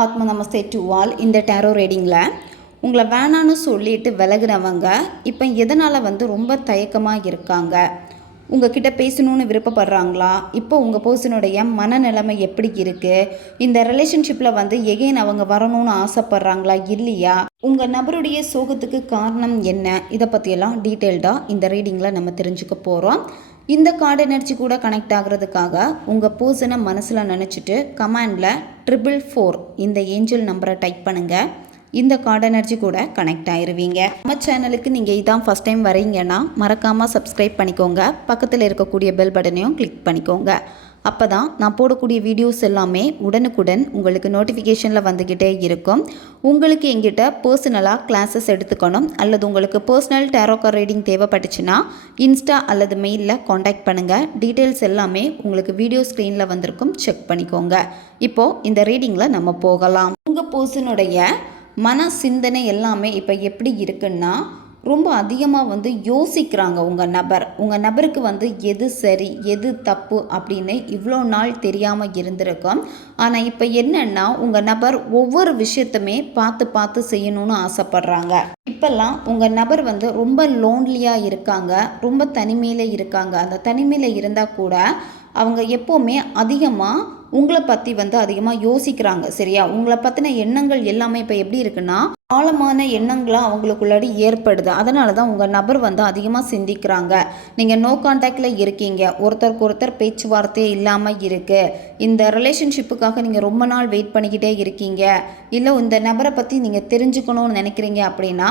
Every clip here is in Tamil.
ஆத்ம நமஸ்தே டு ஆல். இந்த டேரோ ரீடிங்கில் உங்களை வேணான்னு சொல்லிட்டு விலகுனவங்க இப்போ எதனால் ரொம்ப தயக்கமாக இருக்காங்க, உங்ககிட்ட பேசணுன்னு விருப்பப்படுறாங்களா, இப்போ உங்கள் பர்சனுடைய மனநிலைமை எப்படி இருக்குது, இந்த ரிலேஷன்ஷிப்பில் எகெயின் அவங்க வரணும்னு ஆசைப்படுறாங்களா இல்லையா, உங்கள் நபருடைய சோகத்துக்கு காரணம் என்ன, இதை பற்றியெல்லாம் டீட்டெயில்டாக இந்த ரீடிங்கில் நம்ம தெரிஞ்சுக்க போகிறோம். இந்த கார்டு எனர்ஜி கூட கனெக்ட் ஆகிறதுக்காக உங்கள் பர்சனை மனசில் நினச்சிட்டு கமாண்டில் 444 இந்த ஏஞ்சல் நம்பரை டைப் பண்ணுங்கள். இந்த கார்டு எனர்ஜி கூட கனெக்ட் ஆயிடுவீங்க. நம்ம சேனலுக்கு நீங்கள் இதான் ஃபஸ்ட் டைம் வரீங்கன்னா மறக்காமல் சப்ஸ்கிரைப் பண்ணிக்கோங்க. பக்கத்தில் இருக்கக்கூடிய பெல் பட்டனையும் கிளிக் பண்ணிக்கோங்க. அப்போ தான் நான் போடக்கூடிய வீடியோஸ் எல்லாமே உடனுக்குடன் உங்களுக்கு நோட்டிஃபிகேஷனில் வந்துக்கிட்டே இருக்கும். உங்களுக்கு எங்கிட்ட பர்சனலாக கிளாஸஸ் எடுத்துக்கணும் அல்லது உங்களுக்கு பர்சனல் டேரோ கார்ட் ரீடிங் தேவைப்பட்டுச்சுன்னா இன்ஸ்டா அல்லது மெயிலில் காண்டாக்ட் பண்ணுங்கள். டீட்டெயில்ஸ் எல்லாமே உங்களுக்கு வீடியோ ஸ்க்ரீனில் வந்திருக்கும், செக் பண்ணிக்கோங்க. இப்போது இந்த ரீடிங்கில் நம்ம போகலாம். உங்கள் பர்சனுடைய மன சிந்தனை எல்லாமே இப்போ எப்படி இருக்குன்னா, ரொம்ப அதிகமாக யோசிக்கிறாங்க. உங்கள் நபருக்கு எது சரி எது தப்பு அப்படின்னு இவ்வளோ நாள் தெரியாமல் இருந்திருக்கும். ஆனால் இப்போ என்னென்னா உங்கள் நபர் ஒவ்வொரு விஷயத்துமே பார்த்து பார்த்து செய்யணும்னு ஆசைப்படுறாங்க. இப்போல்லாம் உங்கள் நபர் ரொம்ப லோன்லியாக இருக்காங்க, ரொம்ப தனிமையில் இருக்காங்க. அந்த தனிமையில் இருந்தால் கூட அவங்க எப்போவுமே அதிகமாக உங்களை பற்றி அதிகமாக யோசிக்கிறாங்க. சரியா, உங்களை பற்றின எண்ணங்கள் எல்லாமே இப்போ எப்படி இருக்குன்னா ஆழமான எண்ணங்களாக அவங்களுக்குள்ளாடி ஏற்படுது. அதனால தான் உங்கள் நபர் அதிகமாக சிந்திக்கிறாங்க. நீங்கள் நோ கான்டாக்டில் இருக்கீங்க, ஒருத்தருக்கு ஒருத்தர் பேச்சுவார்த்தையே இல்லாமல் இருக்குது. இந்த ரிலேஷன்ஷிப்புக்காக நீங்கள் ரொம்ப நாள் வெயிட் பண்ணிக்கிட்டே இருக்கீங்க, இல்லை இந்த நபரை பற்றி நீங்கள் தெரிஞ்சுக்கணும்னு நினைக்கிறீங்க அப்படின்னா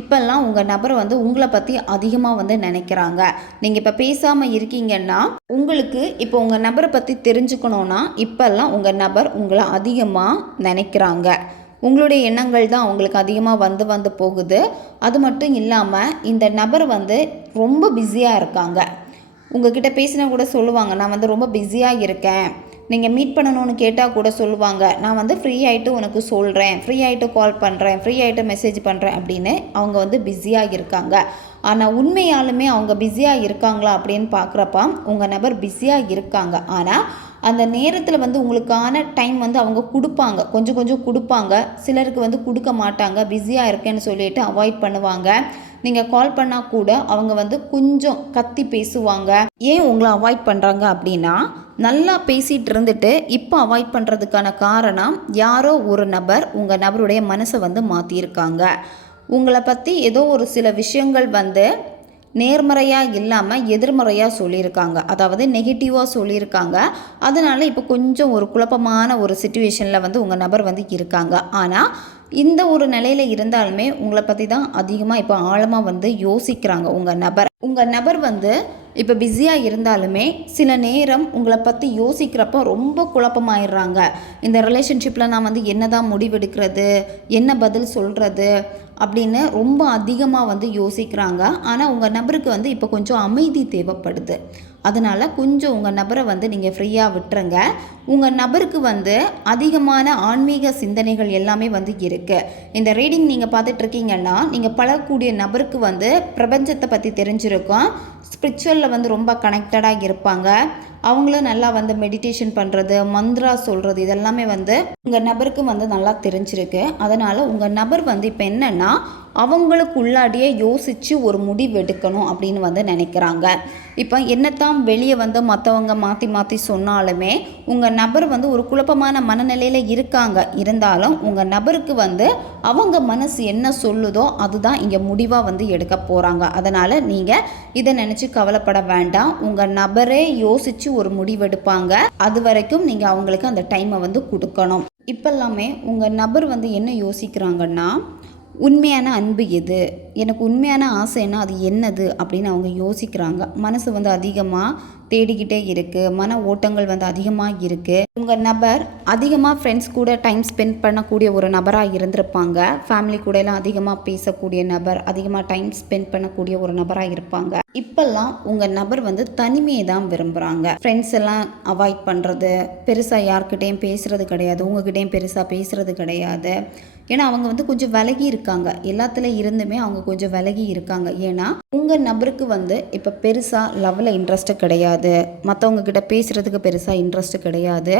இப்போல்லாம் உங்கள் நபர் உங்களை பற்றி அதிகமாக நினைக்கிறாங்க. நீங்கள் இப்போ பேசாமல் இருக்கீங்கன்னா உங்களுக்கு இப்போ உங்கள் நபரை பற்றி தெரிஞ்சுக்கணுன்னா இப்போல்லாம் உங்கள் நபர் உங்களை அதிகமாக நினைக்கிறாங்க. உங்களுடைய எண்ணங்கள் தான் அவங்களுக்கு அதிகமாக வந்து போகுது. அது மட்டும் இல்லாமல் இந்த நபர் ரொம்ப பிஸியாக இருக்காங்க. உங்ககிட்ட பேசினா கூட சொல்லுவாங்க, நான் ரொம்ப பிஸியாக இருக்கேன். நீங்கள் மீட் பண்ணணும்னு கேட்டால் கூட சொல்லுவாங்க, நான் ஃப்ரீ ஆகிட்டு உனக்கு சொல்கிறேன், ஃப்ரீ ஆகிட்டு கால் பண்ணுறேன், ஃப்ரீ ஆகிட்டு மெசேஜ் பண்ணுறேன் அப்படின்னு அவங்க பிஸியாக இருக்காங்க. ஆனால் உண்மையாலுமே அவங்க பிஸியாக இருக்காங்களா அப்படின்னு பார்க்குறப்ப உங்கள் நபர் பிஸியாக இருக்காங்க. ஆனால் அந்த நேரத்தில் உங்களுக்கான டைம் அவங்க கொடுப்பாங்க, கொஞ்சம் கொஞ்சம் கொடுப்பாங்க. சிலருக்கு கொடுக்க மாட்டாங்க, பிஸியாக இருக்கேன்னு சொல்லிட்டு அவாய்ட் பண்ணுவாங்க. நீங்கள் கால் பண்ணால் கூட அவங்க கொஞ்சம் கத்தி பேசுவாங்க. ஏன் உங்களை அவாய்ட் பண்ணுறாங்க அப்படின்னா, நல்லா பேசிகிட்டு இருந்துட்டு இப்போ அவாய்ட் பண்ணுறதுக்கான காரணம் யாரோ ஒரு நபர் உங்கள் நபருடைய மனசை மாற்றியிருக்காங்க. உங்களை பற்றி ஏதோ ஒரு சில விஷயங்கள் நேர்மறையாக இல்லாமல் எதிர்மறையாக சொல்லியிருக்காங்க, அதாவது நெகட்டிவாக சொல்லியிருக்காங்க. அதனால் இப்போ கொஞ்சம் ஒரு குழப்பமான ஒரு சிச்சுவேஷனில் உங்கள் நபர் இருக்காங்க. ஆனால் இந்த ஒரு நிலையில் இருந்தாலுமே உங்களை பற்றி தான் அதிகமாக இப்போ ஆழமாக யோசிக்கிறாங்க. உங்கள் நபர் இப்போ பிஸியாக இருந்தாலுமே சில நேரம் உங்களை பற்றி யோசிக்கிறப்போ ரொம்ப குழப்பமாயிடுறாங்க. இந்த ரிலேஷன்ஷிப்பில் நான் என்ன தான் முடிவெடுக்கிறது, என்ன பதில் சொல்கிறது அப்படின்னு ரொம்ப அதிகமாக யோசிக்கிறாங்க. ஆனால் உங்கள் நபருக்கு இப்போ கொஞ்சம் அமைதி தேவைப்படுது. அதனால் கொஞ்சம் உங்கள் நபரை நீங்கள் ஃப்ரீயாக விட்டுருங்க. உங்கள் நபருக்கு அதிகமான ஆன்மீக சிந்தனைகள் எல்லாமே இருக்குது. இந்த ரீடிங் நீங்கள் பார்த்துட்ருக்கீங்கன்னா நீங்கள் பழகக்கூடிய நபருக்கு பிரபஞ்சத்தை பற்றி தெரிஞ்சிருக்கும், ஸ்பிரிச்சுவலில் ரொம்ப கனெக்டடாக இருப்பாங்க. அவங்களும் நல்லா மெடிடேஷன் பண்ணுறது, மந்த்ரா சொல்கிறது இதெல்லாமே உங்கள் நபருக்கு நல்லா தெரிஞ்சிருக்கு. அதனால் உங்கள் நபர் இப்போ என்னென்னா அவங்களுக்கு உள்ளாடியே யோசித்து ஒரு முடிவு எடுக்கணும் அப்படின்னு நினைக்கிறாங்க. இப்போ என்னத்தான் வெளியே மற்றவங்க மாற்றி மாற்றி சொன்னாலுமே உங்கள் நபர் ஒரு குழப்பமான மனநிலையில் இருக்காங்க. இருந்தாலும் உங்கள் நபருக்கு அவங்க மனசு என்ன சொல்லுதோ அதுதான் இங்கே முடிவாக எடுக்க போகிறாங்க. அதனால் நீங்கள் இதை நினச்சி கவலைப்பட வேண்டாம். உங்கள் நபரே யோசித்து ஒரு முடிவெடுப்பாங்க. அது வரைக்கும் நீங்கள் அவங்களுக்கு அந்த டைமை கொடுக்கணும். இப்போல்லாமே உங்கள் நபர் என்ன யோசிக்கிறாங்கன்னா, உண்மையான அன்பு எது, எனக்கு உண்மையான ஆசைன்னா அது என்னது அப்படின்னு அவங்க யோசிக்கிறாங்க. மனசு அதிகமாக தேடிக்கிட்டே இருக்குது, மன ஓட்டங்கள் அதிகமாக இருக்குது. உங்கள் நபர் அதிகமாக ஃப்ரெண்ட்ஸ் கூட டைம் ஸ்பெண்ட் பண்ணக்கூடிய ஒரு நபராக இருந்திருப்பாங்க. ஃபேமிலி கூட எல்லாம் அதிகமாக பேசக்கூடிய நபர், அதிகமாக டைம் ஸ்பெண்ட் பண்ணக்கூடிய ஒரு நபராக இருப்பாங்க. இப்போல்லாம் உங்கள் நபர் தனிமையை தான் விரும்புகிறாங்க. ஃப்ரெண்ட்ஸ் எல்லாம் அவாய்ட் பண்ணுறது, பெருசாக யார்கிட்டையும் பேசுகிறது கிடையாது, உங்ககிட்டையும் பெருசாக பேசுகிறது கிடையாது. ஏன்னா அவங்க கொஞ்சம் விலகி இருக்காங்க. எல்லாத்துலேயும் இருந்துமே அவங்க கொஞ்சம் விலகி இருக்காங்க. ஏன்னா உங்கள் நபருக்கு இப்போ பெருசாக லவ்வில் இன்ட்ரெஸ்ட்டு கிடையாது, மற்றவங்க கிட்ட பேசுகிறதுக்கு பெருசாக இன்ட்ரெஸ்ட்டு கிடையாது.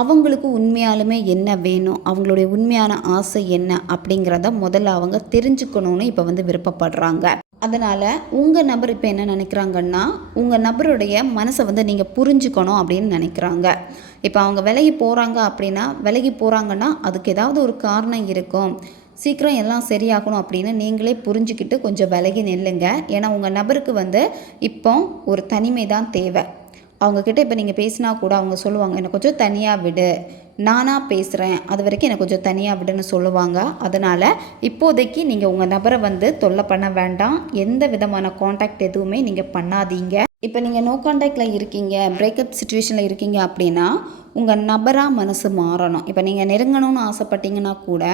அவங்களுக்கு உண்மையாலுமே என்ன வேணும், அவங்களுடைய உண்மையான ஆசை என்ன அப்படிங்கிறத முதல்ல அவங்க தெரிஞ்சுக்கணும்னு இப்போ வந்து விருப்பப்படுறாங்க. அதனால் உங்கள் நபர் இப்போ என்ன நினைக்கிறாங்கன்னா, உங்கள் நபருடைய மனசை வந்து நீங்கள் புரிஞ்சுக்கணும் அப்படின்னு நினைக்கிறாங்க. இப்போ அவங்க விலகி போகிறாங்க அப்படின்னா, விலகி போகிறாங்கன்னா அதுக்கு ஏதாவது ஒரு காரணம் இருக்கும். சீக்கிரம் எல்லாம் சரியாகணும் அப்படின்னு நீங்களே புரிஞ்சுக்கிட்டு கொஞ்சம் விலகி நில்லுங்க. ஏன்னா உங்கள் நபருக்கு வந்து இப்போ ஒரு தனிமை தான் தேவை. அவங்கக்கிட்ட இப்போ நீங்கள் பேசினா கூட அவங்க சொல்லுவாங்க, என்னை கொஞ்சம் தனியாக விடு, நானாக பேசுகிறேன், அது வரைக்கும் என்னை கொஞ்சம் தனியாக விடுன்னு சொல்லுவாங்க. அதனால் இப்போதைக்கு நீங்கள் உங்கள் நபரை வந்து தொல்லை பண்ண வேண்டாம். எந்த விதமான காண்டாக்ட் எதுவுமே நீங்கள் பண்ணாதீங்க. இப்போ நீங்கள் நோ காண்டாக்டில் இருக்கீங்க, பிரேக்கப் சுச்சுவேஷனில் இருக்கீங்க அப்படின்னா உங்கள் நபராக மனசு மாறணும். இப்போ நீங்கள் நெருங்கணும்னு ஆசைப்பட்டீங்கன்னா கூட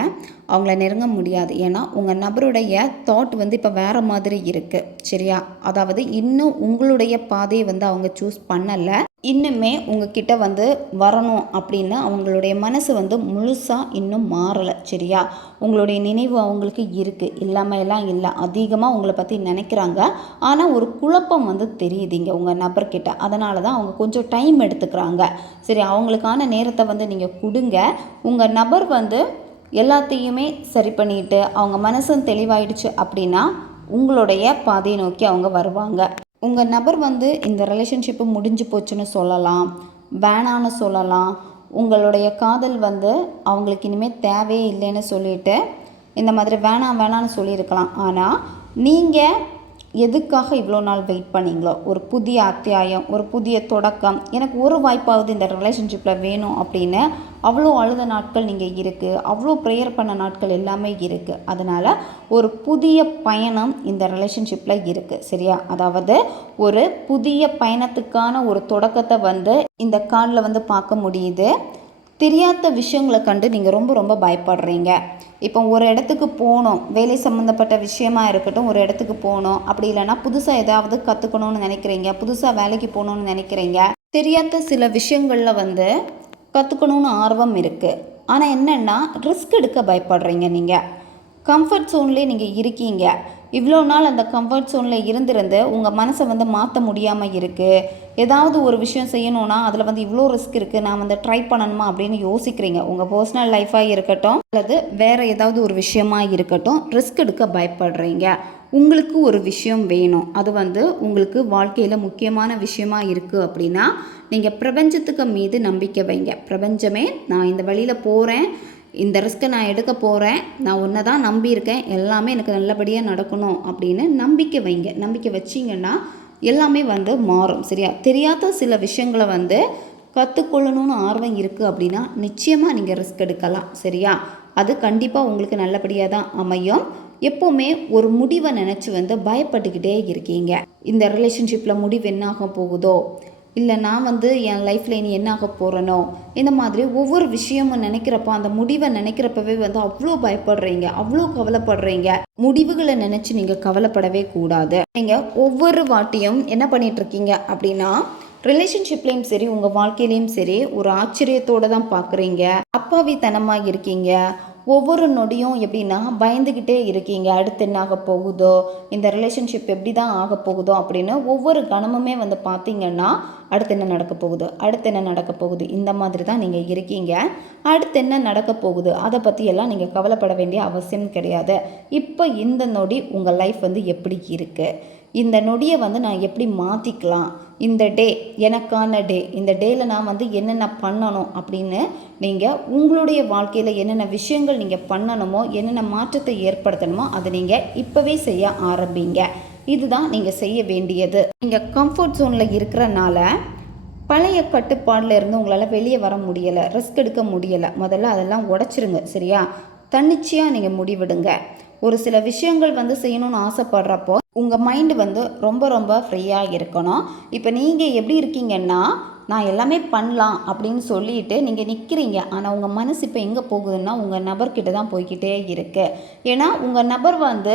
அவங்கள நெருங்க முடியாது. ஏன்னா உங்கள் நபருடைய தாட் வந்து இப்போ வேறு மாதிரி இருக்குது. சரியா? அதாவது இன்னும் உங்களுடைய பாதையை வந்து அவங்க சூஸ் பண்ணலை. இன்னுமே உங்ககிட்ட வந்து வரணும் அப்படின்னு அவங்களுடைய மனசு வந்து முழுசாக இன்னும் மாறலை. சரியா? உங்களுடைய நினைவு அவங்களுக்கு இருக்குது, இல்லாமல் எல்லாம் இல்லை. அதிகமாக உங்களை பற்றி நினைக்கிறாங்க. ஆனால் ஒரு குழப்பம் வந்து தெரியுதுங்க உங்கள் நபர்கிட்ட. அதனால தான் அவங்க கொஞ்சம் டைம் எடுத்துக்கிறாங்க. சரி, அவங்களுக்கான நேரத்தை வந்து நீங்கள் கொடுங்க. உங்கள் நபர் வந்து எல்லாத்தையுமே சரி பண்ணிட்டு அவங்க மனசும் தெளிவாயிடுச்சு அப்படின்னா உங்களுடைய பாதையை நோக்கி அவங்க வருவாங்க. உங்கள் நபர் வந்து இந்த ரிலேஷன்ஷிப்பு முடிஞ்சு போச்சுன்னு சொல்லலாம், வேணான்னு சொல்லலாம். உங்களுடைய காதல் வந்து அவங்களுக்கு இனிமேல் தேவையே இல்லைன்னு சொல்லிட்டு இந்த மாதிரி வேணான்னு சொல்லியிருக்கலாம். ஆனால் நீங்கள் எதுக்காக இவ்வளோ நாள் வெயிட் பண்ணிங்களோ, ஒரு புதிய அத்தியாயம், ஒரு புதிய தொடக்கம், எனக்கு ஒரு வாய்ப்பாவது இந்த ரிலேஷன்ஷிப்பில் வேணும் அப்படின்னு அவ்வளோ அழுத நாட்கள் நீங்கள் இருக்குது, அவ்வளோ ப்ரேயர் பண்ண நாட்கள் எல்லாமே இருக்குது. அதனால் ஒரு புதிய பயணம் இந்த ரிலேஷன்ஷிப்பில் இருக்குது. சரியா? அதாவது ஒரு புதிய பயணத்துக்கான ஒரு தொடக்கத்தை வந்து இந்த கார்டில் வந்து பார்க்க முடியுது. தெரியாத விஷயங்களை கண்டு நீங்கள் ரொம்ப பயப்படுறீங்க. இப்போ ஒரு இடத்துக்கு போகணும், வேலை சம்மந்தப்பட்ட விஷயமா இருக்கட்டும், ஒரு இடத்துக்கு போகணும், அப்படி இல்லைன்னா புதுசாக ஏதாவது கற்றுக்கணும்னு நினைக்கிறீங்க, புதுசாக வேலைக்கு போகணுன்னு நினைக்கிறீங்க. தெரியாத சில விஷயங்களில் வந்து கற்றுக்கணுன்னு ஆர்வம் இருக்குது. ஆனால் என்னென்னா ரிஸ்க் எடுக்க பயப்படுறீங்க. நீங்கள் கம்ஃபர்ட் ஜோன்லேயே நீங்கள் இருக்கீங்க. இவ்வளோ நாள் அந்த கம்ஃபர்ட் ஜோனில் இருந்திருந்து உங்கள் மனசை வந்து மாற்ற முடியாமல் இருக்குது. ஏதாவது ஒரு விஷயம் செய்யணும்னா அதில் வந்து இவ்வளோ ரிஸ்க் இருக்குது, நான் வந்து ட்ரை பண்ணணுமா அப்படின்னு யோசிக்கிறீங்க. உங்கள் பர்சனல் லைஃபாக இருக்கட்டும் அல்லது வேறு ஏதாவது ஒரு விஷயமாக இருக்கட்டும், ரிஸ்க் எடுக்க பயப்படுறீங்க. உங்களுக்கு ஒரு விஷயம் வேணும், அது வந்து உங்களுக்கு வாழ்க்கையில் முக்கியமான விஷயமா இருக்குது அப்படின்னா நீங்கள் பிரபஞ்சத்துக்கு மீது நம்பிக்கை வைங்க. பிரபஞ்சமே, நான் இந்த வழியில் போகிறேன், இந்த ரிஸ்க்கை நான் எடுக்க போகிறேன், நான் ஒன்றை தான் நம்பியிருக்கேன், எல்லாமே எனக்கு நல்லபடியாக நடக்கணும் அப்படின்னு நம்பிக்கை வைங்க. நம்பிக்கை வச்சிங்கன்னா எல்லாமே வந்து மாறும். சரியா? தெரியாத சில விஷயங்களை வந்து கற்றுக்கொள்ளணும்னு ஆர்வம் இருக்குது அப்படின்னா நிச்சயமாக நீங்கள் ரிஸ்க் எடுக்கலாம். சரியா? அது கண்டிப்பாக உங்களுக்கு நல்லபடியாக தான் அமையும். எப்போவுமே ஒரு முடிவை நினச்சி வந்து பயப்பட்டுக்கிட்டே இருக்கீங்க. இந்த ரிலேஷன்ஷிப்பில் முடிவு என்னாக போகுதோ, இல்லை நான் வந்து என் லைஃப்பில் இனி என்ன ஆக போகிறேனோ, இந்த மாதிரி ஒவ்வொரு விஷயமும் நினைக்கிறப்போ, அந்த முடிவை நினைக்கிறப்பவே வந்து அவ்வளோ பயப்படுறீங்க, அவ்வளோ கவலைப்படுறீங்க. முடிவுகளை நினச்சி நீங்கள் கவலைப்படவே கூடாது. நீங்கள் ஒவ்வொரு வாட்டியும் என்ன பண்ணிகிட்ருக்கீங்க அப்படின்னா ரிலேஷன்ஷிப்லேயும் சரி உங்கள் வாழ்க்கையிலையும் சரி ஒரு ஆச்சரியத்தோடு தான் பார்க்குறீங்க. அப்பாவித்தனமாக இருக்கீங்க. ஒவ்வொரு நொடியும் எப்படின்னா பயந்துக்கிட்டே இருக்கீங்க. அடுத்து என்ன ஆக போகுதோ, இந்த ரிலேஷன்ஷிப் எப்படி தான் ஆக போகுதோ அப்படின்னு ஒவ்வொரு கணமுமே வந்து பார்த்தீங்கன்னா அடுத்து என்ன நடக்க போகுது, அடுத்து என்ன நடக்க போகுது, இந்த மாதிரி தான் நீங்கள் இருக்கீங்க. அடுத்து என்ன நடக்க போகுது அதை பற்றியெல்லாம் நீங்கள் கவலைப்பட வேண்டிய அவசியம் கிடையாது. இப்போ இந்த நொடி உங்கள் லைஃப் வந்து எப்படி இருக்குது, இந்த நொடியை வந்து நான் எப்படி மாற்றிக்கலாம், இந்த டே எனக்கான டே, இந்த டேயில் நான் வந்து என்னென்ன பண்ணணும் அப்படின்னு நீங்கள் உங்களுடைய வாழ்க்கையில் என்னென்ன விஷயங்கள் நீங்கள் பண்ணணுமோ, என்னென்ன மாற்றத்தை ஏற்படுத்தணுமோ அதை நீங்கள் இப்போவே செய்ய ஆரம்பிங்க. இதுதான் நீங்கள் செய்ய வேண்டியது. நீங்கள் கம்ஃபர்ட் ஜோனில் இருக்கிறனால பழைய கட்டுப்பாடில் இருந்து உங்களால் வெளியே வர முடியலை, ரிஸ்க் எடுக்க முடியலை. முதல்ல அதெல்லாம் உடச்சிருங்க. சரியா? தன்னிச்சையாக நீங்கள் முடிவெடுங்க. ஒரு சில விஷயங்கள் வந்து செய்யணும்னு ஆசைப்படுறப்போ உங்கள் மைண்டு வந்து ரொம்ப ஃப்ரீயாக இருக்கணும். இப்போ நீங்கள் எப்படி இருக்கீங்கன்னா நான் எல்லாமே பண்ணலாம் அப்படின்னு சொல்லிட்டு நீங்கள் நிற்கிறீங்க. ஆனால் உங்கள் மனசு இப்போ எங்கே போகுதுன்னா உங்கள் நபர்கிட்ட தான் போய்கிட்டே இருக்குது. ஏன்னா உங்கள் நபர் வந்து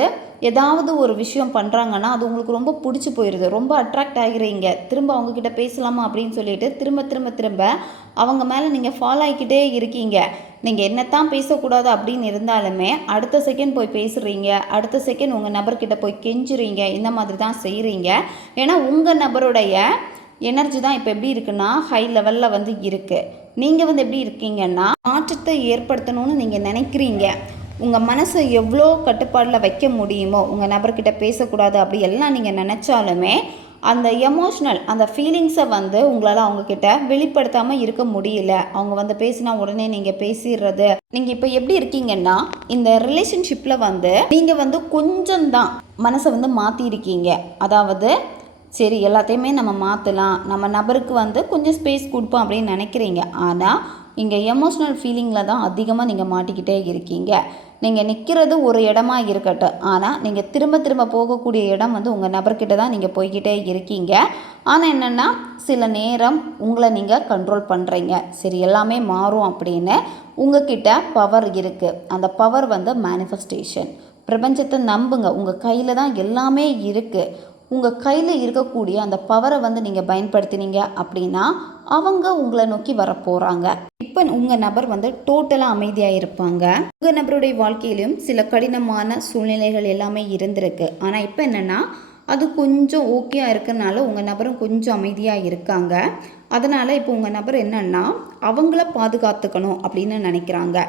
ஏதாவது ஒரு விஷயம் பண்ணுறாங்கன்னா அது உங்களுக்கு ரொம்ப பிடிச்சி போயிடுது, ரொம்ப அட்ராக்ட் ஆகிறீங்க. திரும்ப அவங்கக்கிட்ட பேசலாமா அப்படின்னு சொல்லிட்டு திரும்ப அவங்க மேலே நீங்கள் ஃபாலோ ஆகிக்கிட்டே இருக்கீங்க. நீங்கள் என்னத்தான் பேசக்கூடாது அப்படின்னு இருந்தாலுமே அடுத்த செகண்ட் போய் பேசுகிறீங்க, அடுத்த செகண்ட் உங்கள் நபர்கிட்ட போய் கெஞ்சுறீங்க. இந்த மாதிரி தான் செய்கிறீங்க. ஏன்னா உங்கள் நபருடைய எனர்ஜி தான் இப்போ எப்படி இருக்குன்னா ஹை லெவலில் வந்து இருக்குது. நீங்கள் வந்து எப்படி இருக்கீங்கன்னா மாற்றத்தை ஏற்படுத்தணும்னு நீங்கள் நினைக்கிறீங்க. உங்கள் மனசை எவ்வளோ கட்டுப்பாடில் வைக்க முடியுமோ, உங்கள் நபர்கிட்ட பேசக்கூடாது அப்படி எல்லாம் நீங்கள் நினச்சாலுமே அந்த எமோஷ்னல் அந்த ஃபீலிங்ஸை வந்து உங்களால் அவங்கக்கிட்ட வெளிப்படுத்தாமல் இருக்க முடியல. அவங்க வந்து பேசினா உடனே நீங்கள் பேசிடுறது. நீங்கள் இப்போ எப்படி இருக்கீங்கன்னா இந்த ரிலேஷன்ஷிப்பில் வந்து நீங்கள் வந்து கொஞ்சம் தான் மனசை வந்து மாற்றிருக்கீங்க. அதாவது சரி எல்லாத்தையுமே நம்ம மாற்றலாம், நம்ம நபருக்கு வந்து கொஞ்சம் ஸ்பேஸ் கொடுப்போம் அப்படின்னு நினைக்கிறீங்க. ஆனால் இங்கே எமோஷ்னல் ஃபீலிங்கில் தான் அதிகமாக நீங்கள் மாட்டிக்கிட்டே இருக்கீங்க. நீங்கள் நிற்கிறது ஒரு இடமா இருக்கட்டும், ஆனால் நீங்கள் திரும்ப திரும்ப போகக்கூடிய இடம் வந்து உங்கள் நபர்கிட்ட தான் நீங்கள் போய்கிட்டே இருக்கீங்க. ஆனால் என்னென்னா சில நேரம் உங்களை நீங்கள் கண்ட்ரோல் பண்ணுறீங்க. சரி எல்லாமே மாறும் அப்படின்னு உங்ககிட்ட பவர் இருக்குது. அந்த பவர் வந்து மேனிஃபெஸ்டேஷன். பிரபஞ்சத்தை நம்புங்க, உங்கள் கையில் தான் எல்லாமே இருக்குது. உங்கள் கையில் இருக்கக்கூடிய அந்த பவரை வந்து நீங்கள் பயன்படுத்தினீங்க அப்படின்னா அவங்க உங்களை நோக்கி வரப்போகிறாங்க. இப்போ உங்கள் நபர் வந்து டோட்டலாக அமைதியாக இருப்பாங்க. உங்கள் நபருடைய வாழ்க்கையிலும் சில கடினமான சூழ்நிலைகள் எல்லாமே இருந்திருக்கு. ஆனால் இப்போ என்னென்னா அது கொஞ்சம் ஓகேயாக இருக்கிறனால உங்கள் நபரும் கொஞ்சம் அமைதியாக இருக்காங்க. அதனால் இப்போ உங்கள் நபர் என்னென்னா அவங்கள பாதுகாத்துக்கணும் அப்படின்னு நினைக்கிறாங்க.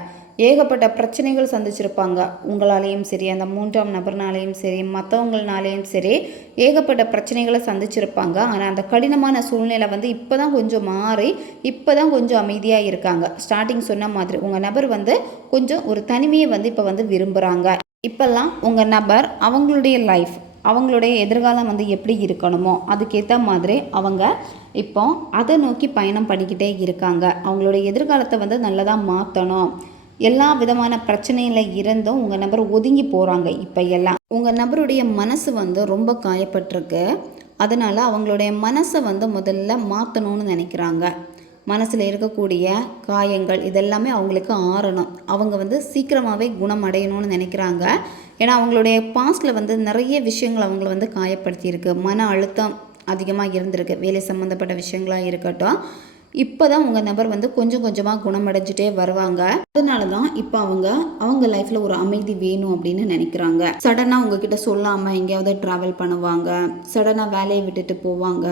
ஏகப்பட்ட பிரச்சனைகள் சந்திச்சிருப்பாங்க. உங்களாலேயும் சரி, அந்த மூன்றாம் நபர்னாலேயும் சரி, மற்றவங்களாலேயும் சரி ஏகப்பட்ட பிரச்சனைகளை சந்திச்சிருப்பாங்க. ஆனால் அந்த கடினமான சூழ்நிலை வந்து இப்போ தான் கொஞ்சம் மாறி இப்போ தான் கொஞ்சம் அமைதியாக இருக்காங்க. ஸ்டார்டிங் சொன்ன மாதிரி உங்கள் நபர் வந்து கொஞ்சம் ஒரு தனிமையை வந்து இப்போ வந்து விரும்புகிறாங்க. இப்போல்லாம் உங்கள் நபர் அவங்களுடைய லைஃப், அவங்களுடைய எதிர்காலம் வந்து எப்படி இருக்கணுமோ அதுக்கேற்ற மாதிரி அவங்க இப்போ அதை நோக்கி பயணம் பண்ணிக்கிட்டே இருக்காங்க. அவங்களுடைய எதிர்காலத்தை வந்து நல்லதாக மாற்றணும். எல்லா விதமான பிரச்சனையில் இருந்தும் உங்கள் நபர் ஒதுங்கி போகிறாங்க. இப்போ எல்லாம் உங்கள் நபருடைய மனசு வந்து ரொம்ப காயப்பட்டிருக்கு. அதனால் அவங்களுடைய மனசை வந்து முதல்ல மாற்றணும்னு நினைக்கிறாங்க. மனசில் இருக்கக்கூடிய காயங்கள் இதெல்லாமே அவங்களுக்கு ஆறணும். அவங்க வந்து சீக்கிரமாகவே குணமடையணும்னு நினைக்கிறாங்க. ஏன்னா அவங்களுடைய பாஸ்டில் வந்து நிறைய விஷயங்கள் அவங்கள வந்து காயப்படுத்தியிருக்கு. மன அழுத்தம் அதிகமாக இருந்திருக்கு. வேலை சம்மந்தப்பட்ட விஷயங்களாக இருக்கட்டும். இப்போ தான் உங்கள் நபர் வந்து கொஞ்சம் கொஞ்சமாக குணமடைஞ்சிட்டே வருவாங்க. அதனால தான் இப்போ அவங்க லைஃப்பில் ஒரு அமைதி வேணும் அப்படின்னு நினைக்கிறாங்க. சடனாக உங்ககிட்ட சொல்லாமல் எங்கேயாவது ட்ராவல் பண்ணுவாங்க, சடனாக வேலையை விட்டுட்டு போவாங்க.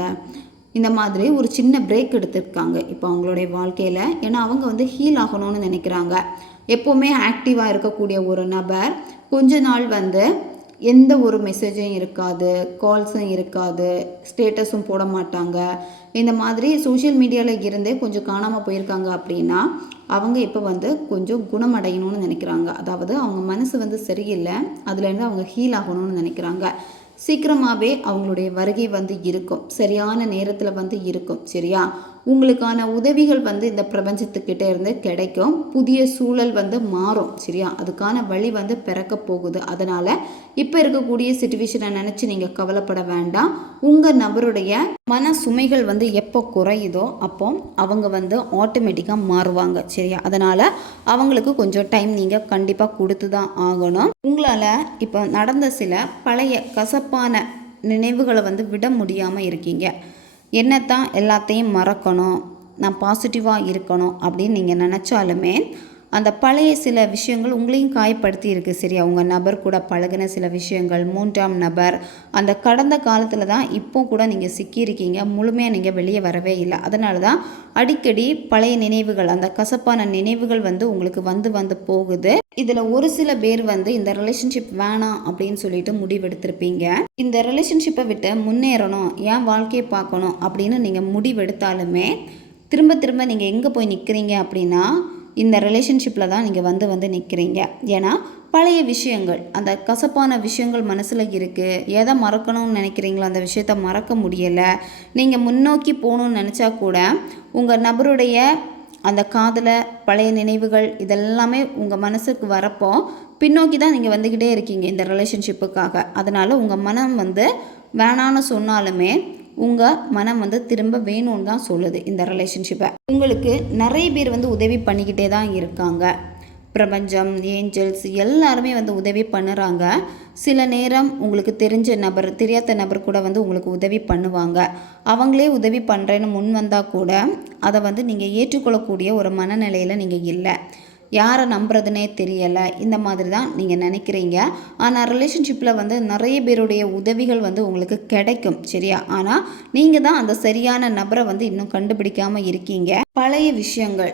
இந்த மாதிரி ஒரு சின்ன பிரேக் எடுத்துருக்காங்க இப்போ அவங்களுடைய வாழ்க்கையில். ஏன்னா அவங்க வந்து ஹீல் ஆகணும்னு நினைக்கிறாங்க. எப்போவுமே ஆக்டிவாக இருக்கக்கூடிய ஒரு நபர் கொஞ்ச நாள் வந்து எந்த ஒரு மெசேஜும் இருக்காது, கால்ஸும் இருக்காது, ஸ்டேட்டஸும் போட மாட்டாங்க. இந்த மாதிரி சோஷியல் மீடியாவில் இருந்தே கொஞ்சம் காணாமல் போயிருக்காங்க அப்படின்னா அவங்க இப்போ வந்து கொஞ்சம் குணமடையணும்னு நினைக்கிறாங்க. அதாவது அவங்க மனசு வந்து சரியில்லை, அதுலேருந்து அவங்க ஹீல் ஆகணும்னு நினைக்கிறாங்க. சீக்கிரமாகவே அவங்களுடைய வருகை வந்து இருக்கும், சரியான நேரத்தில் வந்து இருக்கும். சரியா, உங்களுக்கான உதவிகள் வந்து இந்த பிரபஞ்சத்துக்கிட்ட இருந்து கிடைக்கும். புதிய சூழல் வந்து மாறும். சரியா, அதுக்கான வழி வந்து பிறக்க போகுது. அதனால் இப்போ இருக்கக்கூடிய சிச்சுவேஷனை நினச்சி நீங்கள் கவலைப்பட வேண்டாம். உங்கள் நபருடைய மன சுமைகள் வந்து எப்போ குறையுதோ அப்போ அவங்க வந்து ஆட்டோமேட்டிக்காக மாறுவாங்க. சரியா, அதனால் அவங்களுக்கு கொஞ்சம் டைம் நீங்கள் கண்டிப்பாக கொடுத்து தான் ஆகணும். உங்களால் இப்போ நடந்த சில பழைய கசப்பான நினைவுகளை வந்து விட முடியாமல் இருக்கீங்க. என்னத்தான் எல்லாத்தையும் மறக்கணும், நான் பாசிட்டிவாக இருக்கணும் அப்படின்னு நீங்கள் நினச்சாலுமே அந்த பழைய சில விஷயங்கள் உங்களையும் காயப்படுத்தி இருக்குது. சரியா, உங்கள் நபர் கூட பழகின சில விஷயங்கள், மூன்றாம் நபர், அந்த கடந்த காலத்தில் தான் இப்போ கூட நீங்கள் சிக்கியிருக்கீங்க. முழுமையாக நீங்கள் வெளியே வரவே இல்லை. அதனால தான் அடிக்கடி பழைய நினைவுகள், அந்த கசப்பான நினைவுகள் வந்து உங்களுக்கு வந்து போகுது. இதில் ஒரு சில பேர் வந்து இந்த ரிலேஷன்ஷிப் வேணாம் அப்படின்னு சொல்லிட்டு முடிவெடுத்திருப்பீங்க. இந்த ரிலேஷன்ஷிப்பை விட்டு முன்னேறணும், என் வாழ்க்கையை பார்க்கணும் அப்படின்னு நீங்கள் முடிவெடுத்தாலுமே திரும்ப நீங்கள் எங்கே போய் நிற்கிறீங்க அப்படின்னா இந்த ரிலேஷன்ஷிப்பில் தான் நீங்கள் வந்து நிற்கிறீங்க. ஏன்னா பழைய விஷயங்கள், அந்த கசப்பான விஷயங்கள் மனசில் இருக்குது. எதை மறக்கணும்னு நினைக்கிறீங்களோ அந்த விஷயத்த மறக்க முடியலை. நீங்கள் முன்னோக்கி போகணுன்னு நினச்சா கூட உங்கள் நபருடைய அந்த காதலை, பழைய நினைவுகள் இதெல்லாமே உங்கள் மனசுக்கு வரப்போ பின்னோக்கி தான் நீங்கள் வந்துக்கிட்டே இருக்கீங்க இந்த ரிலேஷன்ஷிப்புக்காக. அதனால் உங்கள் மனம் வந்து வேணான்னு சொன்னாலுமே உங்கள் மனம் வந்து திரும்ப வேணும்னு தான் சொல்லுது இந்த ரிலேஷன்ஷிப்பை. உங்களுக்கு நிறைய பேர் வந்து உதவி பண்ணிக்கிட்டே தான் இருக்காங்க. பிரபஞ்சம், ஏஞ்சல்ஸ் எல்லாருமே வந்து உதவி பண்ணுறாங்க. சில நேரம் உங்களுக்கு தெரிஞ்ச நபர், தெரியாத நபர் கூட வந்து உங்களுக்கு உதவி பண்ணுவாங்க. அவங்களே உதவி பண்ணுறேன்னு முன் வந்தால் கூட அதை வந்து நீங்கள் ஏற்றுக்கொள்ளக்கூடிய ஒரு மனநிலையில் நீங்கள் இல்லை. யாரை நம்புறதுனே தெரியலை, இந்த மாதிரி தான் நீங்கள் நினைக்கிறீங்க. ஆனால் ரிலேஷன்ஷிப்பில் வந்து நிறைய பேருடைய உதவிகள் வந்து உங்களுக்கு கிடைக்கும், சரியா? ஆனால் நீங்கள் தான் அந்த சரியான நபரை வந்து இன்னும் கண்டுபிடிக்காமல் இருக்கீங்க. பழைய விஷயங்கள்,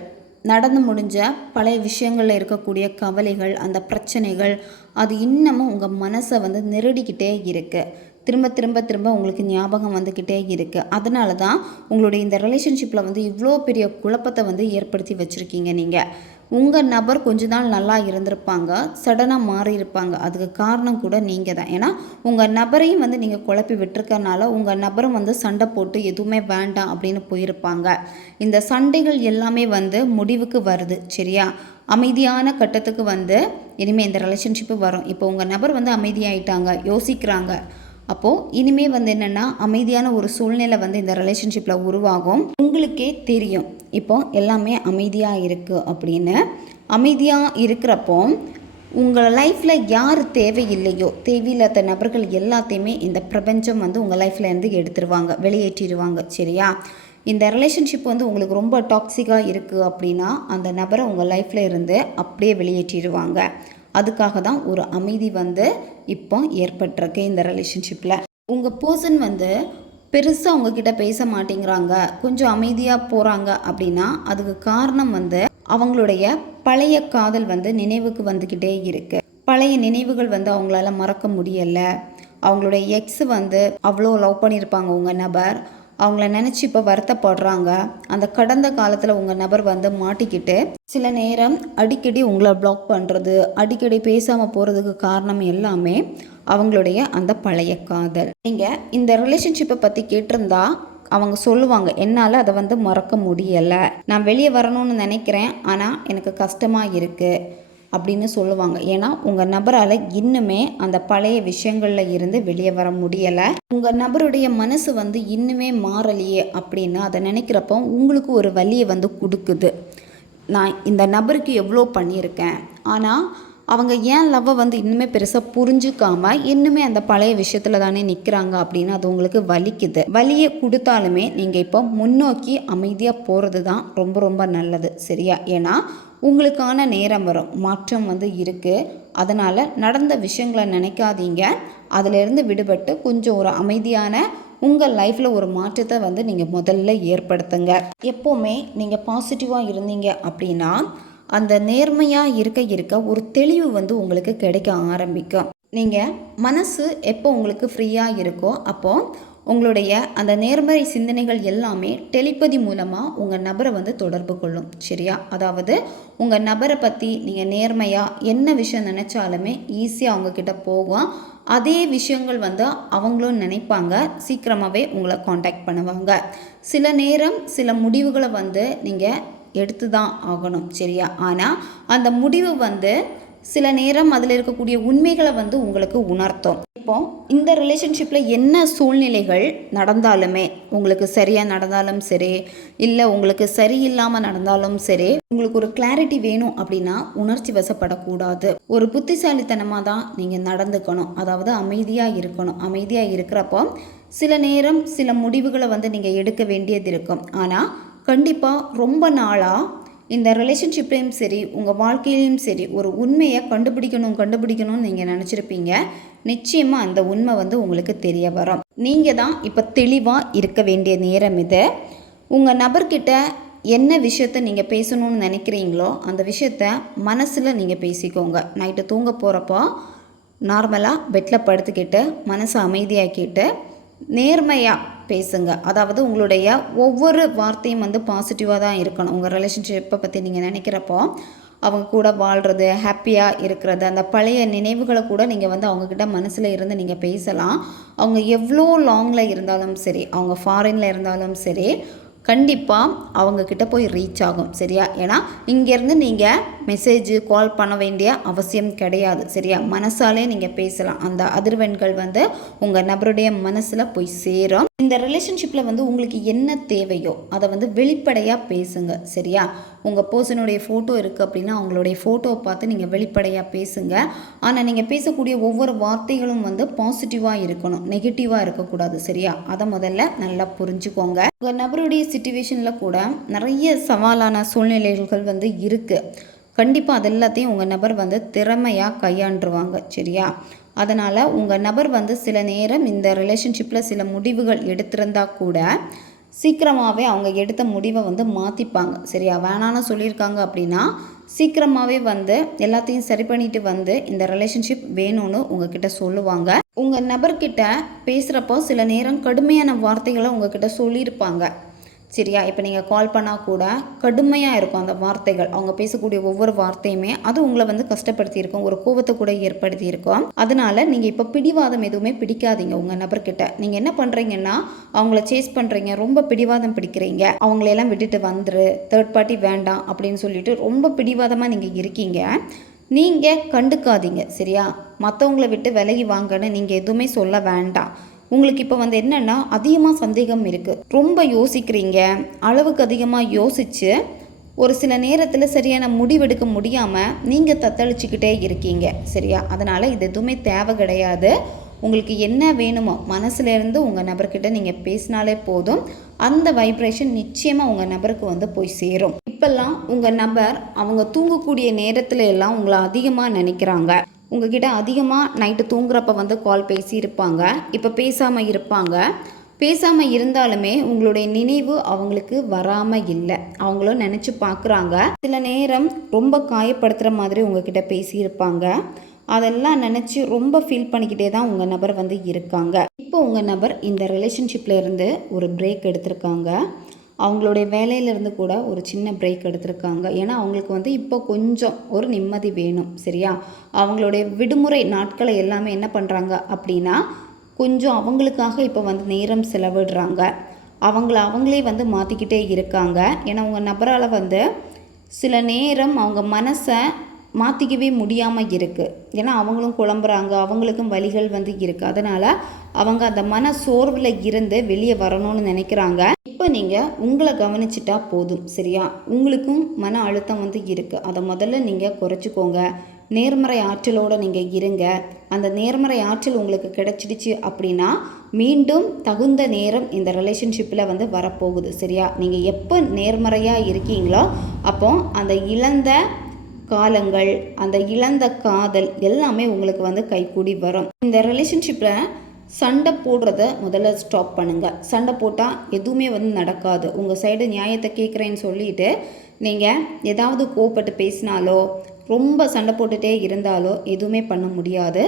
நடந்து முடிஞ்ச பழைய விஷயங்களில் இருக்கக்கூடிய கவலைகள், அந்த பிரச்சனைகள், அது இன்னமும் உங்கள் மனசை வந்து நெருடிக்கிட்டே இருக்குது. திரும்ப திரும்ப திரும்ப உங்களுக்கு ஞாபகம் வந்துக்கிட்டே இருக்குது. அதனால தான் உங்களுடைய இந்த ரிலேஷன்ஷிப்பில் வந்து இவ்வளோ பெரிய குழப்பத்தை வந்து ஏற்படுத்தி வச்சுருக்கீங்க நீங்கள். உங்கள் நபர் கொஞ்ச நாள் நல்லா இருந்திருப்பாங்க, சடனாக மாறி இருப்பாங்க. அதுக்கு காரணம் கூட நீங்கள் தான். ஏன்னா உங்கள் நபரையும் வந்து நீங்கள் குழப்பி விட்டுருக்கனால உங்கள் நபரும் வந்து சண்டை போட்டு எதுவுமே வேண்டாம் அப்படின்னு போயிருப்பாங்க. இந்த சண்டைகள் எல்லாமே வந்து முடிவுக்கு வருது, சரியா? அமைதியான கட்டத்துக்கு வந்து இனிமேல் இந்த ரிலேஷன்ஷிப்பு வரும். இப்போ உங்கள் நபர் வந்து அமைதியாயிட்டாங்க, யோசிக்கிறாங்க. அப்போது இனிமேல் வந்து என்னென்னா அமைதியான ஒரு சூழ்நிலை வந்து இந்த ரிலேஷன்ஷிப்பில் உருவாகும். உங்களுக்கே தெரியும் இப்போ எல்லாமே அமைதியாக இருக்குது அப்படின்னு. அமைதியாக இருக்கிறப்போ உங்கள் லைஃப்பில் யார் தேவையில்லையோ, தேவையில்லாத நபர்கள் எல்லாத்தையுமே இந்த பிரபஞ்சம் வந்து உங்கள் லைஃப்லேருந்து எடுத்துருவாங்க, வெளியேற்றிடுவாங்க, சரியா? இந்த ரிலேஷன்ஷிப் வந்து உங்களுக்கு ரொம்ப டாக்ஸிக்காக இருக்குது அப்படின்னா அந்த நபரை உங்கள் லைஃப்பில் இருந்து அப்படியே வெளியேற்றிடுவாங்க. அதுக்காக தான் ஒரு அமைதி வந்து இப்போ ஏற்பட்டிருக்கு இந்த ரிலேஷன்ஷிப்பில். உங்கள் பர்சன் வந்து பெருசாக உங்ககிட்ட பேச மாட்டேங்கிறாங்க, கொஞ்சம் அமைதியாக போகிறாங்க அப்படின்னா அதுக்கு காரணம் வந்து அவங்களுடைய பழைய காதல் வந்து நினைவுக்கு வந்துக்கிட்டே இருக்குது. பழைய நினைவுகள் வந்து அவங்களால மறக்க முடியலை. அவங்களுடைய எக்ஸ் வந்து அவ்வளோ லவ் பண்ணியிருப்பாங்க உங்கள் நபர், அவங்கள நினச்சி இப்போ வருத்தப்படுறாங்க. அந்த கடந்த காலத்தில் உங்கள் நபர் வந்து மாட்டிக்கிட்டு சில நேரம் அடிக்கடி உங்களை பிளாக் பண்ணுறது, அடிக்கடி பேசாமல் போகிறதுக்கு காரணம் எல்லாமே அவங்களுடைய அந்த பழைய காதல். நீங்கள் இந்த ரிலேஷன்ஷிப்பை பற்றி கேட்டிருந்தா அவங்க சொல்லுவாங்க, என்னால் அதை வந்து மறக்க முடியலை, நான் வெளியே வரணும்னு நினைக்கிறேன் ஆனால் எனக்கு கஷ்டமாக இருக்குது அப்படின்னு சொல்லுவாங்க. ஏன்னா உங்கள் நபரால் இன்னுமே அந்த பழைய விஷயங்களில் இருந்து வெளியே வர முடியலை. உங்கள் நபருடைய மனசு வந்து இன்னுமே மாறலையே அப்படின்னு அதை நினைக்கிறப்போ உங்களுக்கு ஒரு வலியை வந்து கொடுக்குது. நான் இந்த நபருக்கு எவ்வளோ பண்ணியிருக்கேன், ஆனால் அவங்க ஏன் லவ்வை வந்து இன்னுமே பெருசாக புரிஞ்சுக்காம இன்னுமே அந்த பழைய விஷயத்தில் தானே நிற்கிறாங்க அப்படின்னு அது உங்களுக்கு வலிக்குது. வலியை கொடுத்தாலுமே நீங்கள் இப்போ முன்னோக்கி அமைதியாக போகிறது தான் ரொம்ப ரொம்ப நல்லது, சரியா? ஏன்னா உங்களுக்கான நேரம் வரும், மாற்றம் வந்து இருக்குது. அதனால் நடந்த விஷயங்களை நினைக்காதீங்க, அதிலிருந்து விடுபட்டு கொஞ்சம் ஒரு அமைதியான உங்கள் லைஃப்பில் ஒரு மாற்றத்தை வந்து நீங்கள் முதல்ல ஏற்படுத்துங்க. எப்போவுமே நீங்கள் பாசிட்டிவாக இருந்தீங்க அப்படின்னா அந்த நேர்மையாக இருக்க ஒரு தெளிவு வந்து உங்களுக்கு கிடைக்க ஆரம்பிக்கும். நீங்கள் மனசு எப்போ உங்களுக்கு ஃப்ரீயாக இருக்கோ அப்போது உங்களுடைய அந்த நேர்மறை சிந்தனைகள் எல்லாமே டெலிபதி மூலமாக உங்கள் நபரை வந்து தொடர்பு கொள்ளும், சரியா? அதாவது உங்கள் நபரை பற்றி நீங்கள் நேர்மையாக என்ன விஷயம் நினச்சாலுமே ஈஸியாக அவங்கக்கிட்ட போகும். அதே விஷயங்கள் வந்து அவங்களும் நினைப்பாங்க, சீக்கிரமாகவே உங்களை காண்டாக்ட் பண்ணுவாங்க. சில நேரம் சில முடிவுகளை வந்து நீங்கள் எடுத்து தான் ஆகணும், சரியா? ஆனால் அந்த முடிவு வந்து சில நேரம் அதில் இருக்கக்கூடிய உண்மைகளை வந்து உங்களுக்கு உணர்த்தும். இப்போ இந்த ரிலேஷன்ஷிப்பில் என்ன சூழ்நிலைகள் நடந்தாலுமே, உங்களுக்கு சரியாக நடந்தாலும் சரி, இல்லை உங்களுக்கு சரியில்லாமல் நடந்தாலும் சரி, உங்களுக்கு ஒரு கிளாரிட்டி வேணும் அப்படின்னா உணர்ச்சி வசப்படக்கூடாது. ஒரு புத்திசாலித்தனமாக தான் நீங்கள் நடந்துக்கணும். அதாவது அமைதியாக இருக்கணும். அமைதியாக இருக்கிறப்போ சில நேரம் சில முடிவுகளை வந்து நீங்கள் எடுக்க வேண்டியது இருக்கும். ஆனால் கண்டிப்பாக ரொம்ப நாளாக இந்த ரிலேஷன்ஷிப்லேயும் சரி உங்கள் வாழ்க்கையிலையும் சரி ஒரு உண்மையை கண்டுபிடிக்கணும்னு நீங்கள் நினச்சிருப்பீங்க. நிச்சயமாக அந்த உண்மை வந்து உங்களுக்கு தெரிய வரும். நீங்கள் தான் இப்போ தெளிவாக இருக்க வேண்டிய நேரம் இது. உங்கள் நபர்கிட்ட என்ன விஷயத்த நீங்கள் பேசணும்னு நினைக்கிறீங்களோ அந்த விஷயத்த மனசில் நீங்கள் பேசிக்கோங்க. நைட்டு தூங்க போகிறப்போ நார்மலாக பெட்டில் படுத்துக்கிட்டு மனசை அமைதியாக்கிட்டு நேர்மையாக பேசுங்க. அதாவது உங்களுடைய ஒவ்வொரு வார்த்தையும் வந்து பாசிட்டிவாக தான் இருக்கணும். உங்கள் ரிலேஷன்ஷிப்பை பற்றி நீங்கள் நினைக்கிறப்போ அவங்க கூட வாழ்கிறது, ஹாப்பியாக இருக்கிறது, அந்த பழைய நினைவுகளை கூட நீங்கள் வந்து அவங்கக்கிட்ட மனசில் இருந்து நீங்கள் பேசலாம். அவங்க எவ்வளோ லாங்கில் இருந்தாலும் சரி, அவங்க ஃபாரினில் இருந்தாலும் சரி, கண்டிப்பாக அவங்கக்கிட்ட போய் ரீச் ஆகும், சரியா? ஏன்னா இங்கேருந்து நீங்கள் மெசேஜ் கால் பண்ண வேண்டிய அவசியம் கிடையாது, சரியா? மனசாலே நீங்கள் பேசலாம். அந்த அதிர்வெண்கள் வந்து உங்கள் நபருடைய மனசில் போய் சேரும். இந்த ரிலேஷன்ஷிப்பில் வந்து உங்களுக்கு என்ன தேவையோ அதை வந்து வெளிப்படையாக பேசுங்க, சரியா? உங்கள் பர்சனுடைய ஃபோட்டோ இருக்குது அப்படின்னா அவங்களுடைய ஃபோட்டோவை பார்த்து நீங்கள் வெளிப்படையாக பேசுங்க. ஆனால் நீங்கள் பேசக்கூடிய ஒவ்வொரு வார்த்தைகளும் வந்து பாசிட்டிவாக இருக்கணும், நெகட்டிவாக இருக்கக்கூடாது, சரியா? அதை முதல்ல நல்லா புரிஞ்சுக்கோங்க. உங்கள் நபருடைய சிச்சுவேஷனில் கூட நிறைய சவாலான சூழ்நிலைகள் வந்து இருக்குது. கண்டிப்பாக அது எல்லாத்தையும் உங்கள் நபர் வந்து திறமையாக கையாண்டுருவாங்க. சரியா? அதனால் உங்கள் நபர் வந்து சில நேரம் இந்த ரிலேஷன்ஷிப்பில் சில முடிவுகள் எடுத்திருந்தா கூட சீக்கிரமாகவே அவங்க எடுத்த முடிவை வந்து மாற்றிப்பாங்க. சரியா? வேணான்னு சொல்லியிருக்காங்க அப்படின்னா சீக்கிரமாகவே வந்து எல்லாத்தையும் சரி பண்ணிட்டு வந்து இந்த ரிலேஷன்ஷிப் வேணும்னு உங்ககிட்ட சொல்லுவாங்க. உங்கள் நபர்கிட்ட பேசுகிறப்போ சில நேரம் கடுமையான வார்த்தைகளை உங்ககிட்ட சொல்லியிருப்பாங்க. சரியா? இப்போ நீங்கள் கால் பண்ணால் கூட கடுமையாக இருக்கும் அந்த வார்த்தைகள். அவங்க பேசக்கூடிய ஒவ்வொரு வார்த்தையுமே அது உங்களை வந்து கஷ்டப்படுத்தியிருக்கும், ஒரு கோபத்தை கூட ஏற்படுத்தியிருக்கும். அதனால நீங்கள் இப்போ பிடிவாதம் எதுவுமே பிடிக்காதீங்க உங்கள் நபர்கிட்ட. நீங்கள் என்ன பண்ணுறீங்கன்னா அவங்கள சேஸ் பண்ணுறீங்க, ரொம்ப பிடிவாதம் பிடிக்கிறீங்க. அவங்களையெல்லாம் விட்டுட்டு வந்துரு, தேர்ட் பார்ட்டி வேண்டாம் அப்படின்னு சொல்லிட்டு ரொம்ப பிடிவாதமாக நீங்கள் இருக்கீங்க. நீங்கள் கண்டுக்காதீங்க. சரியா? மற்றவங்கள விட்டு விலகி வாங்கன்னு நீங்கள் எதுவுமே சொல்ல வேண்டாம். உங்களுக்கு இப்போ வந்து என்னென்னா அதிகமாக சந்தேகம் இருக்குது, ரொம்ப யோசிக்கிறீங்க, அளவுக்கு அதிகமாக யோசித்து ஒரு சில நேரத்தில் சரியான முடிவெடுக்க முடியாமல் நீங்கள் தத்தளிச்சுக்கிட்டே இருக்கீங்க. சரியா? அதனால் இது எதுவுமே தேவை கிடையாது. உங்களுக்கு என்ன வேணுமோ மனசுலேருந்து உங்கள் நபர்கிட்ட நீங்கள் பேசினாலே போதும். அந்த வைப்ரேஷன் நிச்சயமாக உங்கள் நபருக்கு வந்து போய் சேரும். இப்போல்லாம் உங்கள் நபர் அவங்க தூங்கக்கூடிய நேரத்தில் எல்லாம் உங்களை அதிகமாக நினைக்கிறாங்க. உங்ககிட்ட அதிகமாக நைட்டு தூங்குறப்ப வந்து கால் பேசியிருப்பாங்க. இப்போ பேசாமல் இருப்பாங்க. பேசாமல் இருந்தாலுமே உங்களுடைய நினைவு அவங்களுக்கு வராமல் இல்லை. அவங்களும் நினச்சி பார்க்குறாங்க. சில நேரம் ரொம்ப காயப்படுத்துகிற மாதிரி உங்ககிட்ட பேசியிருப்பாங்க. அதெல்லாம் நினச்சி ரொம்ப ஃபீல் பண்ணிக்கிட்டே தான் உங்கள் நபர் வந்து இருக்காங்க. இப்போ உங்கள் நபர் இந்த ரிலேஷன்ஷிப்பில் இருந்து ஒரு பிரேக் எடுத்திருக்காங்க. அவங்களுடைய வேலையிலேருந்து கூட ஒரு சின்ன பிரேக் எடுத்திருக்காங்க. ஏன்னா அவங்களுக்கு வந்து இப்போ கொஞ்சம் ஒரு நிம்மதி வேணும். சரியா? அவங்களுடைய விடுமுறை நாட்களை எல்லாமே என்ன பண்ணுறாங்க அப்படின்னா கொஞ்சம் அவங்களுக்காக இப்போ வந்து நேரம் செலவிடுறாங்க. அவங்களே வந்து மாற்றிக்கிட்டே இருக்காங்க. ஏன்னா உங்கள் நபரால் வந்து சில நேரம் அவங்க மனசை மாற்றிக்கவே முடியாமல் இருக்குது. ஏன்னா அவங்களும் குழம்புறாங்க, அவங்களுக்கும் வலிகள் வந்து இருக்குது. அதனால் அவங்க அந்த மன சோர்வில் இருந்து வெளியே வரணும்னு நினைக்கிறாங்க. இப்போ நீங்கள் உங்களை கவனிச்சிட்டா போதும். சரியா? உங்களுக்கும் மன அழுத்தம் வந்து இருக்குது, அதை முதல்ல நீங்கள் குறைச்சிக்கோங்க. நேர்மறை ஆற்றலோடு நீங்கள் இருங்க. அந்த நேர்மறை ஆற்றல் உங்களுக்கு கிடைச்சிடுச்சு அப்படின்னா மீண்டும் தகுந்த நேரம் இந்த ரிலேஷன்ஷிப்பில் வந்து வரப்போகுது. சரியா? நீங்கள் எப்போ நேர்மறையாக இருக்கீங்களோ அப்போ அந்த இழந்த காலங்கள், அந்த இழந்த காதல் எல்லாமே உங்களுக்கு வந்து கைகூடி வரும். இந்த ரிலேஷன்ஷிப்பில் சண்டை போடுறத முதல்ல ஸ்டாப் பண்ணுங்கள். சண்டை போட்டால் எதுவுமே வந்து நடக்காது. உங்கள் சைடு நியாயத்தை கேட்குறேன்னு சொல்லிட்டு நீங்கள் ஏதாவது கோவப்பட்டு பேசினாலோ ரொம்ப சண்டை போட்டுகிட்டே இருந்தாலோ எதுவுமே பண்ண முடியாது.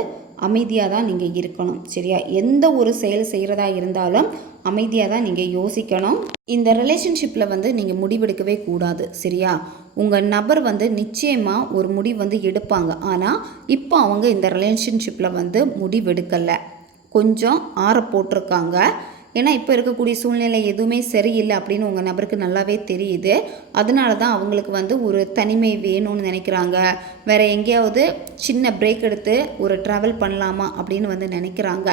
அமைதியாக தான் நீங்கள் இருக்கணும். சரியா? எந்த ஒரு செயல் செய்கிறதா இருந்தாலும் அமைதியாக தான் நீங்கள் யோசிக்கணும். இந்த ரிலேஷன்ஷிப்பில் வந்து நீங்கள் முடிவெடுக்கவே கூடாது. சரியா? உங்கள் நபர் வந்து நிச்சயமாக ஒரு முடிவு வந்து எடுப்பாங்க. ஆனால் இப்போ அவங்க இந்த ரிலேஷன்ஷிப்பில் வந்து முடிவெடுக்கலை, கொஞ்சம் ஆற போட்டிருக்காங்க. ஏன்னா இப்போ இருக்கக்கூடிய சூழ்நிலை எதுவுமே சரியில்லை அப்படின்னு உங்கள் நபருக்கு நல்லாவே தெரியுது. அதனால தான் அவங்களுக்கு வந்து ஒரு தனிமை வேணும்னு நினைக்கிறாங்க. வேறு எங்கேயாவது சின்ன பிரேக் எடுத்து ஒரு ட்ராவல் பண்ணலாமா அப்படின்னு வந்து நினைக்கிறாங்க.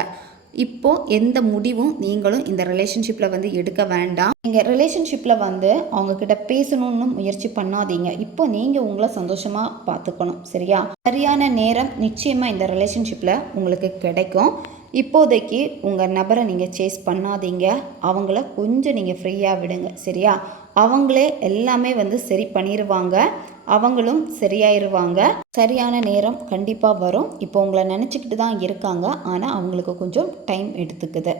இப்போது எந்த முடிவும் நீங்களும் இந்த ரிலேஷன்ஷிப்பில் வந்து எடுக்க வேண்டாம். நீங்கள் ரிலேஷன்ஷிப்பில் வந்து அவங்கக்கிட்ட பேசணும்னு முயற்சி பண்ணாதீங்க. இப்போ நீங்கள் உங்களை சந்தோஷமாக பார்த்துக்கணும். சரியா? சரியான நேரம் நிச்சயமாக இந்த ரிலேஷன்ஷிப்பில் உங்களுக்கு கிடைக்கும். இப்போதைக்கு உங்கள் நபரை நீங்கள் சேஸ் பண்ணாதீங்க. அவங்கள கொஞ்சம் நீங்கள் ஃப்ரீயாக விடுங்க. சரியா? அவங்களே எல்லாமே வந்து சரி பண்ணிடுவாங்க. அவங்களும் சரியாயிருவாங்க. சரியான நேரம் கண்டிப்பாக வரும். இப்போ உங்களை நினச்சிக்கிட்டு தான் இருக்காங்க, ஆனால் அவங்களுக்கு கொஞ்சம் டைம் எடுத்துக்குது.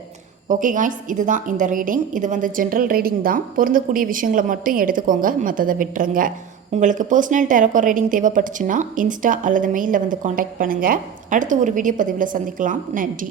ஓகே காய்ஸ், இதுதான் இந்த ரீடிங். இது வந்து ஜென்ரல் ரீடிங் தான். பொருந்தக்கூடிய விஷயங்களை மட்டும் எடுத்துக்கோங்க, மற்றதை விட்டுருங்க. உங்களுக்கு பர்சனல் டேரோ ரீடிங் தேவைப்பட்டுச்சுன்னா இன்ஸ்டா அல்லது மெயிலில் வந்து காண்டாக்ட் பண்ணுங்கள். அடுத்து ஒரு வீடியோ பதிவில் சந்திக்கலாம். நன்றி.